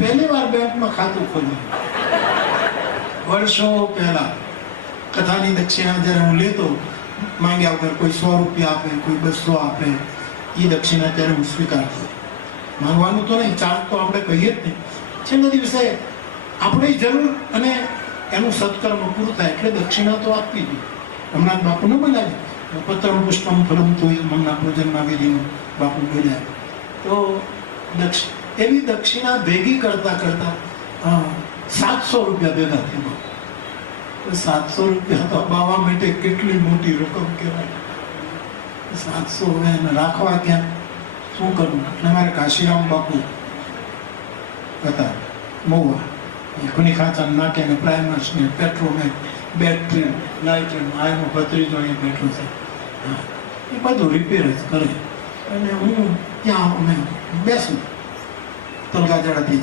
પહેલી વાર બેંકમાં ખાતું ખોલ્યું. વર્ષો પહેલા કથાની દક્ષિણા જ્યારે હું લેતો, માંગ્યા વગર કોઈ સો રૂપિયા આપે, કોઈ બસો આપે એ દક્ષિણા ત્યારે હું સ્વીકારતો. માંગવાનું તો નહીં, ચાર્જ તો આપણે કહીએ જ નહીં. છેલ્લા દિવસે આપણે જરૂર અને એનું સત્કર્મ પૂરું થાય એટલે દક્ષિણા તો આપવી જોઈએ. હમણાં બાપુને બોલાવ્યા પત્રમ પુષ્પમ ફલમ તો મમના ભોજનમાં વિધિનું બાપુ બોલ્યા. તો દક્ષ એવી દક્ષિણા ભેગી કરતા કરતા સાતસો રૂપિયા ભેગા થયા. સાતસો રૂપિયા તો બાવા માટે કેટલી મોટી રકમ કહેવાય. સાતસો એને રાખવા ક્યાં શું કરવું? એટલે મારે કાશીરામ બાપુ હતા, મોવા. ઘણી ખાચા નાખ્યા ને પ્રાઇમર્સ ને પેટ્રોલ પેટ્રોમેટ બેટરી લાઇટ આ એનો ભત્રીજો અહીંયા બેઠો છે. એ બધું રિપેર જ કરે. અને હું ત્યાં અમે બેસું. 增加这样的地。